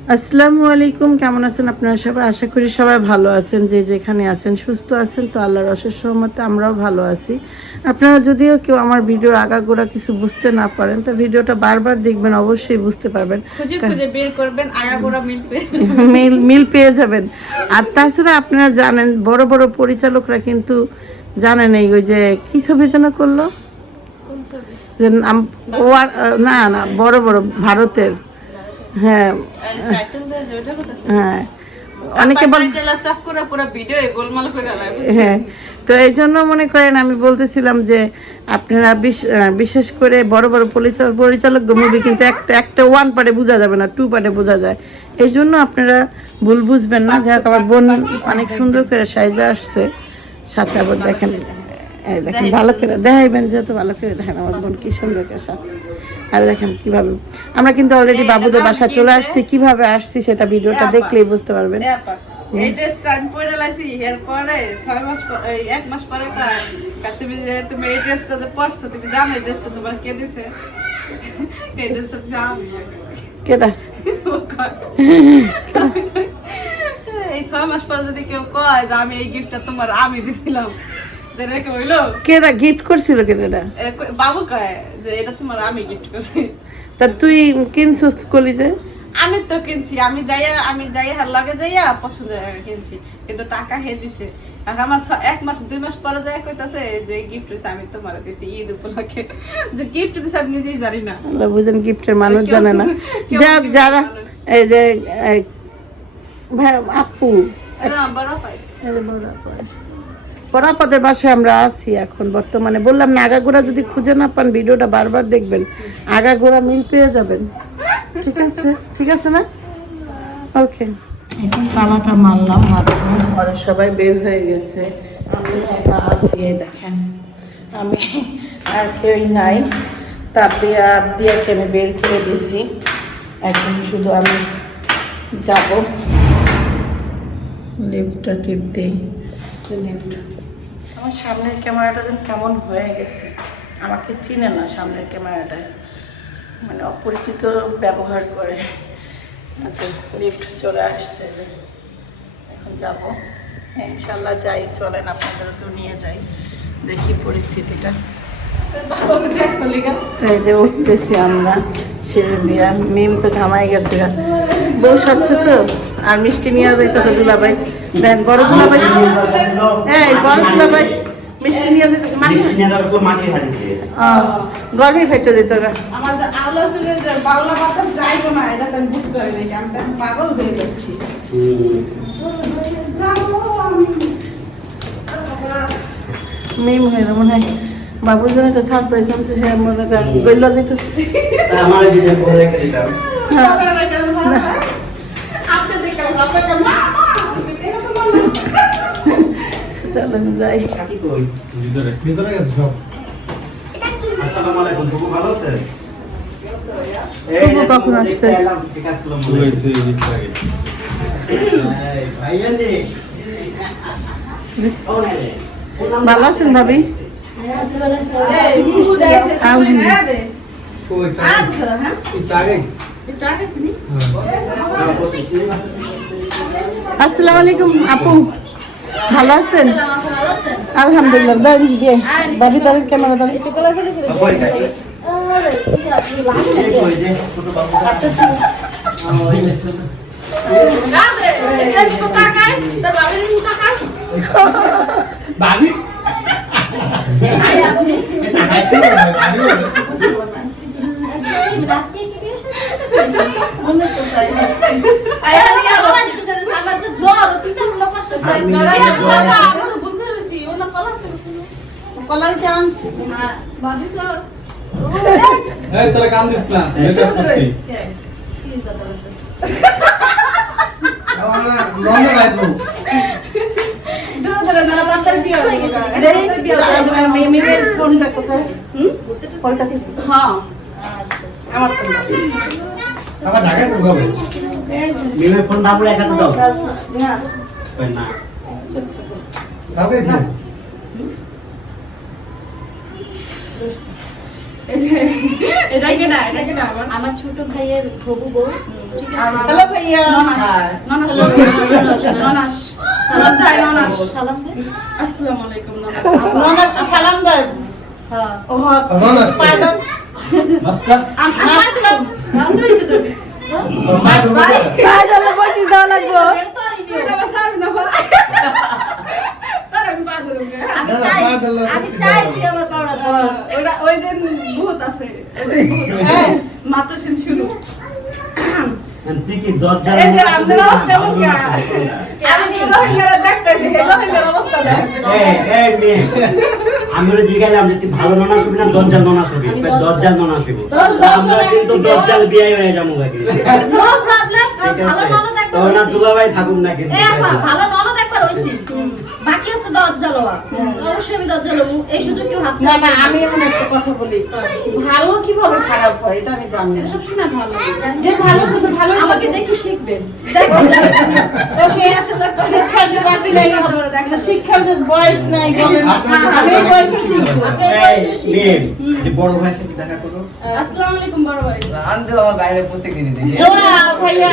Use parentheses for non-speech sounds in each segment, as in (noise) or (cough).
আসসালামু আলাইকুম কেমন আছেন আপনারা সবাই? আশা করি সবাই ভালো আছেন যে যেখানে আছেন সুস্থ আছেন তো আল্লাহর অশেষ সহমতে আমরাও ভালো আছি। আপনারা যদিও কেউ আমার ভিডিওর আগাগোড়া কিছু বুঝতে না পারেন তো ভিডিওটা বারবার দেখবেন অবশ্যই বুঝতে পারবেন। মিল পেয়ে (laughs) মিল পেয়ে যাবেন। আর তাছাড়া আপনারা জানেন বড় বড় পরিচালকরা কিন্তু জানেন এই ওই যে কি ছবি যেন করল? ও না না বড় বড় ভারতের। হ্যাঁ। যে হ্যাঁ। অনেকে হ্যাঁ। তো এই জন্য মনে করেন আমি বলতেছিলাম যে আপনারা বিশ- বিশেষ করে বড় বড় পরিচালক পরিচালক মুভি কিন্তু একটা একটা ওয়ান পার্টে বোঝা যাবে না টু পার্টে বোঝা যায়। এই জন্য আপনারা ভুল বুঝবেন না। যাক আমার বোন অনেক সুন্দর করে সাইজে আসছে। সাথে আবার দেখেন। দেখেন ভালো করে দেখাইবেন যেহেতু ভালো করে দেখেন আমার বোন কি সুন্দর করে সাজছে। আর দেখেন কীভাবে আমরা কিন্তু অলরেডি বাবুদের বাসায় চলে আসছি কীভাবে আসছি সেটা ভিডিওটা দেখলেই বুঝতে পারবেন। এই ড্রেসটা আমি পরে লাইছি এর পরে ছয় মাস এই এক মাস পরে কয়, কয়, তুমি তুমি এই ড্রেসটা যে পরছো তুমি জানো এই ড্রেসটা তোমার কে দিছে? এই ড্রেসটা আমি। কেটা এই ছয় মাস পরে যদি কেউ কয় যে আমি এই গিফটটা তোমার আমি দিছিলাম। গিফট করছিল কই- বাবু কয় যে এটা তোমার আমি গিফট করছি। তা তুই কিনছিস আমি তো কিনছি আমি যাইয়া আমি যাইয়া হার লগে যাইয়া পছন্দ কিনছি। কিন্তু টাকা হে দিছে। আর আমার এক মাস দুই মাস পরে যাইয়া কইতাছে যে গিফট দিছে আমি তোমার দিছি ঈদ উপলক্ষে। যে গিফট দিছে আমি নিজেই জানি না। বুঝেন গিফটের মানুষ জানে না। যাক যারা এই যে ভাই আপু। বড় পাইছি। বড় আপু আপাদের বাসায় আমরা আছি এখন বর্তমানে। বললাম না আগাগোড়া যদি খুঁজে না পান ভিডিওটা বারবার দেখবেন। আগাগোড়া মিল পেয়ে যাবেন। ঠিক আছে? ঠিক আছে না? ওকে এখন তালাটা মারলাম ঘরে সবাই বের হয়ে গেছে। আমি একা আছি দেখেন। আমি আর কেউই নাই। তারপরে আর দিয়াকে আমি বের করে দিছি। এখন শুধু আমি যাব। লিফটটা টিপ দেই। লিফট। আমার সামনের ক্যামেরাটা যেন কেমন হয়ে গেছে। আমাকে চিনে না সামনের ক্যামেরাটা। মানে অপরিচিত ব্যবহার করে আচ্ছা লিফট চলে আসছে যে। এখন যাব। ইনশাল্লাহ যাই, চলেন আপনাদেরও তো নিয়ে যাই। দেখি পরিস্থিতিটা। এই যে উঠতেছি আমরা, সিঁড়ি দিয়া। মিম তো ঘামাই গেছে বউ সাচ্ছে তো? আর মিষ্টি নিয়ে যাই তো দুলাভাই। দেন বড় দুলাভাই। এই বড় দুলাভাই মিষ্টি নিয়ে যেতে মাটি গর্ভে ফেটে দিত গা। আমার যে আলো চলে যে বাংলা বাতাস যাইবো না এটা আমি বুঝতে পারি না আমি তো পাগল হয়ে যাচ্ছি। মনে হয়। বাবুর জন্য একটা সারপ্রাইজ আছে হ্যাঁ মনে গইল যেতেছে আমার দিদি করে দিতাম হ্যাঁ আপনি যে কেন আপনার কেন চলেন যাই কাকি ভিতরে ভিতরে গেছে সব আসসালামু আলাইকুম বুবু ভালো আছেন কখন আসছে? ভালো ভাবি এই বুবু হ্যাঁ। আসসালামু আলাইকুম আপু। ভালো আছেন? আলহামদুলিল্লাহ দাঁড়িয়ে দিয়ে ভাবি দাঁড়িয়ে ক্যামেরা দাঁড়িয়ে যে ছোট বাবু রাজে এটা তো তাকাইস তোর বাবার মুখ তাকাইস ভাবি হাসি কলার উঠে আনছি কাম দিস না করছি আমরা মিমের কাছে হ্যাঁ। আমার ফোন আমার ঢাকায় শুকাবে মিমের ফোন নাম্বার একাতে দাও। কই না কাউকে এটা কেনা এটা কেনা আমার আমার ছোট ভাইয়ের হবু বউ হ্যালো ভাইয়া ননাস ননাস সালাম ভাই ননাস আসসালামু আলাইকুম ননাস ননাস সালাম দেন ও ননাস। পাইলাম বাচ্চা আমি আসলাম তুই কি করবি কাজলে বসি দাও লাগবো এটা বসার না ভাই তার আমি বাদরুম গে আমি চাই আমি চাই আমার ওই দিন আছে। মাত্র শুন শুরু তুই কি দরজা এই যে আমাদের অবস্থা এমন আমি রোহিঙ্গারা দেখতেছি রোহিঙ্গার অবস্থা দেখ। এই, এই মেয়ে, আমি জিজ্ঞাসা যে তুই ভালো ননা শুবি না দরজাল ননা শুবি। দরজাল ননা শুবি? আমরা কিন্তু। দরজাল বিয়াই হয়ে যাব কিন্তু। নো প্রবলেম ভালো ননদ একবার তোর না দুলাভাই থাকুক না কিন্তু। ভালো ননদ একবার হইছি দরজা লওয়া অবশ্যই আমি দরজা লবো এই সুযোগ কেউ হাত না না আমি এমন একটা কথা বলি। ভালো কীভাবে খারাপ হয় এটা আমি জানি না। সব শুনে ভালো যে ভালো শুধু ভালো আমাকে দেখি শিখবেন ওকে শিক্ষার যে বাকি নাই শিক্ষার যে বয়স নাই বলেন আমি এই বয়সে শিখব। যে বড় ভাইয়ের সাথে দেখা করো। আসসালামু আলাইকুম বড় ভাই। আনতে বাইরে প্রত্যেকদিনই দেখি। ভাইয়া।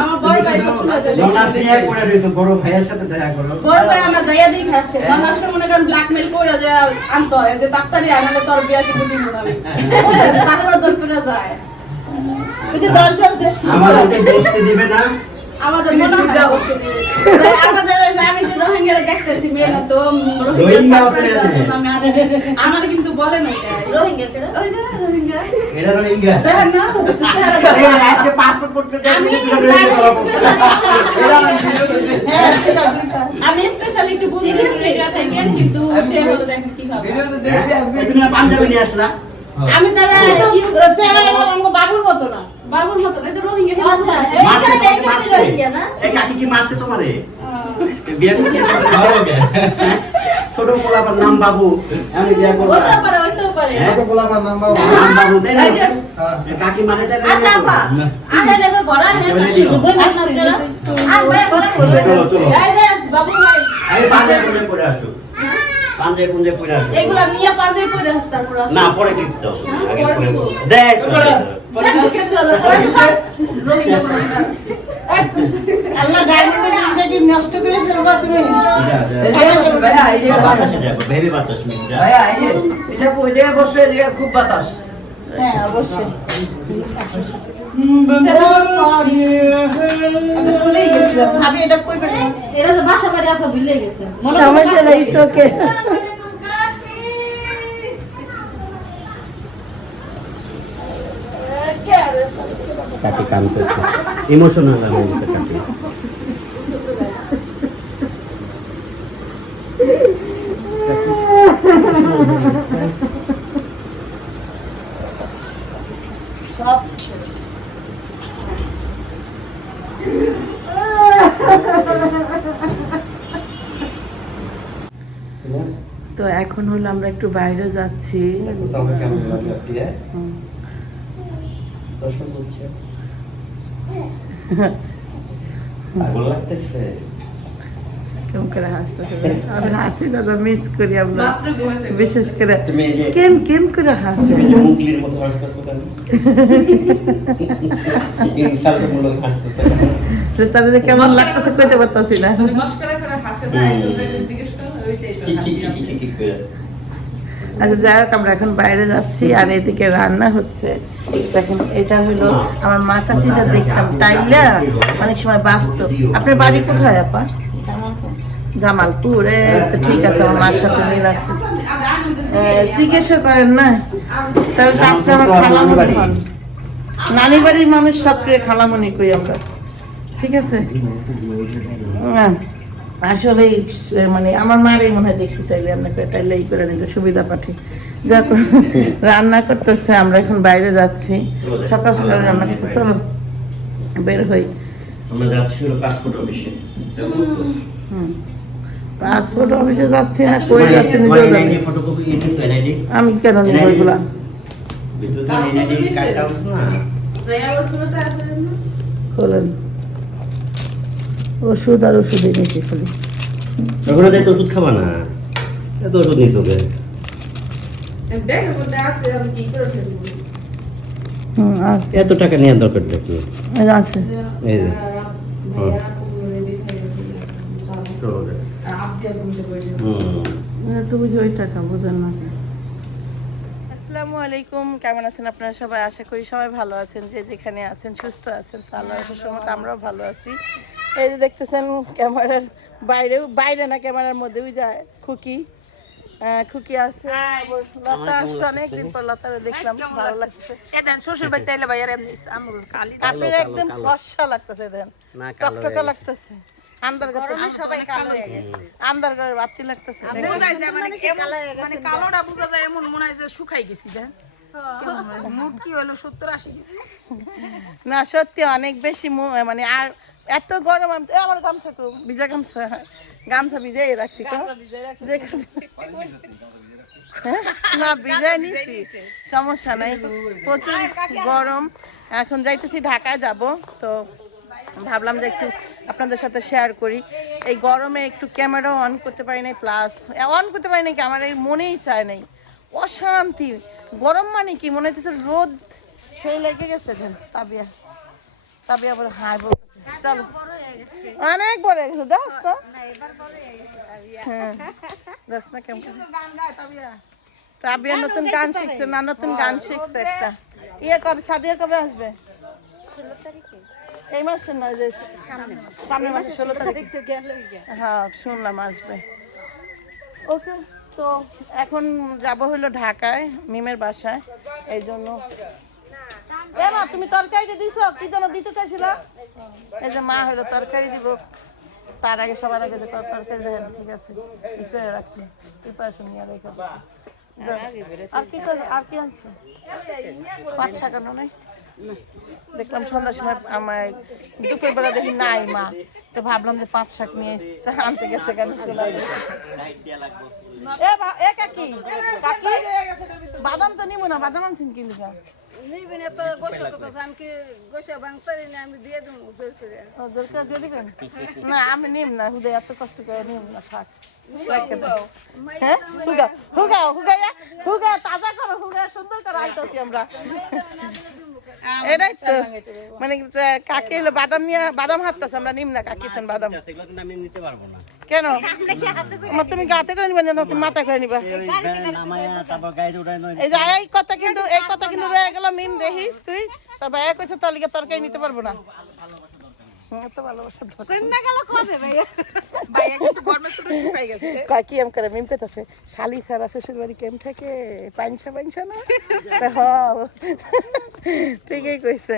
আমার বড় ভাই সবসময় বড় ভাইয়ের সাথে দেখা করো। বড় ভাই আমরা যাইয়া দিই খাচ্ছে ননাসকে মনে করেন ব্ল্যাকমেল করে যে আনতে হয়। যে ডাক্তারি আনালে তোর বিয়া কিন্তু দিব না তারপরে তোর করে যায়। ওই যে দরজা যে আমাদেরকে বসতে দিবে না। আমাদের মনে হয় আমি যে রোহিঙ্গারা দেখতেছি মেয়ে না তো। আমার কিন্তু বলে নাই তাই। রোহিঙ্গা কেডা ওই যে রোহিঙ্গা। এটা রোহিঙ্গা। দেখেন না রোহিঙ্গা হ্যাঁ দুইটা দুইটা আমি স্পেশালি একটু কিন্তু সে হলো দেখেন কি হবে আমি তারা বাবুর মতো না। বাবুর মতো তাই তো রোহিঙ্গা আচ্ছা মারছে মারছে। না? এই কাকি কি মারছে তোমারে? আহ, বিয়ে করছে? ভালো গে ছোট পোলাপার নাম বাবু আমি বিয়ে করব। হইতেও পারে হইতেও পারে। হ্যাঁ? ছোট পোলাপার নাম বাবু। নাম বাবু তাই না? এই কাকি মানে এটা আচ্ছা আপা আহেন এবার ঘোরা আহেন দুই মিনিট আপনারা আর ভাই চলো চলো এই যে বাবু ভাই। আমি পাঞ্জাবি পুঞ্জে পরে আসো। পাঞ্জাবি পুঞ্জে পরে আসো। এগুলা নিয়ে পাঁচের পরে আসতে তারপর না পরে আগে পরে। দেখ বলে। আল্লাহ ডায়মন্ডের জিন্দগি খুব বাতাস হ্যাঁ অবশ্যই এটা কইবেন না এটা যে বাসা বাড়ি আপা ভুলে গেছে মনে সমস্যা নেই ওকে কাকি কাম করছে? ইমোশনাল লাগে কাকি তো এখন হলো আমরা একটু বাইরে যাচ্ছি। (laughs) তোমাকে কেমন লাগতেছে করে হাসতেছে হাসি দাদা মিস করি আমরা। বিশেষ করে কেম কেম করে হাসে তুমি মুগলির মতো হাসতেছো কেন? ইনসাল্টমূলক হাসতেছো তো তাদের কেমন লাগতেছে কইতে পারতাছি না মস্করা করে হাসে না, জিজ্ঞেস করো, ওইটাই তো কি কি হাসি কি কি আমার। কি করে? আচ্ছা যাই হোক, আমরা এখন বাইরে যাচ্ছি, আর এদিকে রান্না হচ্ছে। দেখেন, এটা হলো আমার মা চাষিটা দেখলাম তাইলে অনেক সময় বাঁচতো। আপনার বাড়ি কোথায়, আপা? জামালপুর। এ, তো ঠিক আছে, আমার মার সাথে মিল আছে। জিজ্ঞাসা করেন না? তাহলে তো আপনি আমার খালামণি হন। নানি বাড়ির মানুষ সবকে খালামণি কই আমরা? ঠিক আছে? হ্যাঁ। আসলে মানে আমার মারই মনে হয় দেখছি তাইলে আপনাকে তাইলে এই করে নিতে সুবিধা পাঠি। যা রান্না করতেছে আমরা এখন বাইরে যাচ্ছি। সকাল সকাল রান্না করতে চলো বের হই। আমরা যাচ্ছি হলো পাসপোর্ট অফিসে পাসপোর্ট অফিসে যাচ্ছি আর কই যাচ্ছি নিজেও জানি। ফটোকপি ইনিস এনআইডি আমি কেন নিব এগুলা? ভিতরে এনআইডি আছে না। খোলেন। ওষুধ আর ওষুধ এনেছি খালি ওখানে যাই তো ওষুধ খাবা না। এত ওষুধ? হুম, আর এত টাকা নেওয়ার দরকার কি আছে। এই যে। হুম। চলো গে। হুম। এটা তো বুঝি ওই টাকা বুঝেন না। আসসালামু আলাইকুম কেমন আছেন আপনারা সবাই? আশা করি সবাই ভালো আছেন যে যেখানে আছেন সুস্থ আছেন। তো আল্লাহর সময় আমরাও ভালো আছি। এই যে দেখতেছেন ক্যামেরার বাইরেও বাইরে না ক্যামেরার মধ্যে ওই যায় খুকি খুকি আছে। আবার লতা আসছে অনেকদিন পর দেখলাম ভালো লাগছে। শ্বশুর বাড়িতে এলে ভাইয়ার এমনি কালি আপনার একদম ফর্সা লাগতেছে দেন। না, টকটকা লাগতেছে। সবাই কালো হয়ে গেছে। আন্দার গায়ে বাতি লাগতেছে মানে কালোটা বুঝা যায় এমন মনে হয় যে শুকাই গেছি দেন। মুখ কি হলো? সত্তর আশি। না সত্যি অনেক বেশি মানে আর এত গরম আমি আমার গামছা তো ভিজা গামছা। গামছা ভিজাই রাখছি হ্যাঁ? না ভিজাই নিছি। সমস্যা নাই। প্রচুর গরম। এখন যাইতেছি ঢাকায় যাব তো ভাবলাম যে একটু আপনাদের সাথে শেয়ার করি। এই গরমে একটু ক্যামেরা অন করতে পারি নাই প্লাস অন করতে পারি নাই কি? আমার এই মনেই চায় নাই। অশান্তি। গরম মানে কি? মনে হচ্ছে রোদ সেই লেগে গেছে তাবিয়া। তাবিয়া বলে হাই বলতেছে চলো। অনেক বড় হয়ে গেছে দাস তো। হ্যাঁ দাস না কেমন। তাবিয়া। নতুন গান শিখছে না নতুন গান শিখছে একটা। ইয়ে কবে সাদিয়া কবে আসবে? এই মাসে নয় যে সামনে মাসে। ষোলো তারিখ। হ্যাঁ শুনলাম আসবে। ওকে তো এখন যাব হলো ঢাকায় মিমের বাসায় এই জন্য। তুমি তরকারিটা দিছো? কি যেন দিতে চাইছিল? এই যে মা হলো তরকারি দিব তার আগে সবার আগে যে তরকারি দেখেন ঠিক আছে একটু রাখছি প্রিপারেশন নিয়ে রেখে আর কি করে আর কি আনছো? পাট শাকানো নাই? দেখলাম সন্ধ্যার সময় আমার দুপুর বেলা দেখি নাই মা তো ভাবলাম যে পাট শাক নিয়ে আনতে গেছে কেন। এ কাকি কাকি বাদাম তো নিব না বাদাম আনছেন কি লিখা? নিবেন এত গোসল করতেছে আমি কি গোসল ভাঙতারি না আমি দিয়ে দেবো জোর করে দরকার দিয়ে দিবেন না আমি নিম না হুদে এত কষ্ট করে নিম না থাক। হ্যাঁ করো করে মানে কাকি হলো বাদাম নিয়ে বাদাম হাঁটতেছে আমরা নিম না কাকি তেন বাদাম নিতে পারব না কেন? (laughs) আমার তুমি গাতে করে নিবা না তুমি মাথা করে নিবা। এই যে এই কথা কিন্তু এই কথা কিন্তু রয়ে গেল মিম দেখিস তুই। তোর ভাইয়া কইছে তোর লিগে তরকারি নিতে পারব না। হুম, এত ভালোবাসা ধরে। ভাইয়া? কিন্তু গরমে শুরু শুকাই গেছে। কয় কি এম করে? মিম পেতাছে শালি সারা শ্বশুর বাড়ি কেম থাকে পাইনসা পাইনসা না? হ। ঠিকই কইছে।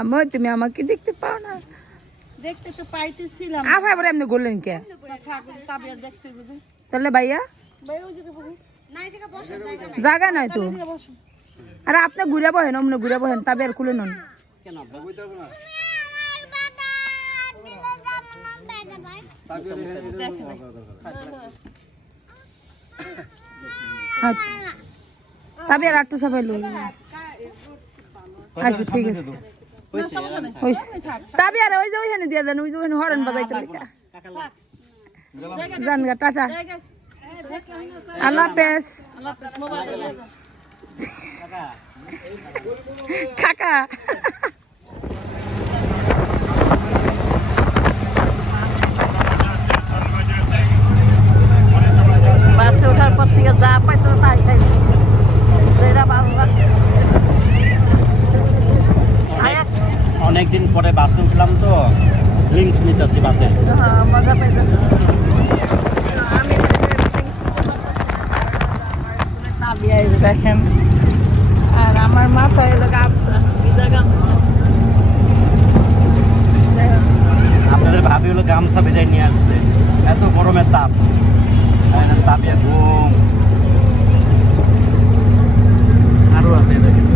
আমার তুমি আমাকে দেখতে পাও না? দেখতে তো পাইতেছিলাম। আবার আবার এমনি বললেন কে? তাবিয়া দেখতে বুঝি। তাহলে ভাইয়া? জায়গা নাই। তো? আরে আপনি ঘুরে বহেন অমনে ঘুরে বহেন তবে আর খুলে নন। তবে আর একটু সবাই লই। আচ্ছা ঠিক আছে। তবে আর ওই যে ওইখানে দিয়ে দেন ওই যে ওইখানে হরেন বাজাইতে জান গা টাটা। আল্লাহ হাফেজ। কাকা। রাত্রি হলো গামছা বেজায় নিয়ে আসছে। এত গরমের তাপ। তাপে ঘুম। আরও আছে দেখেন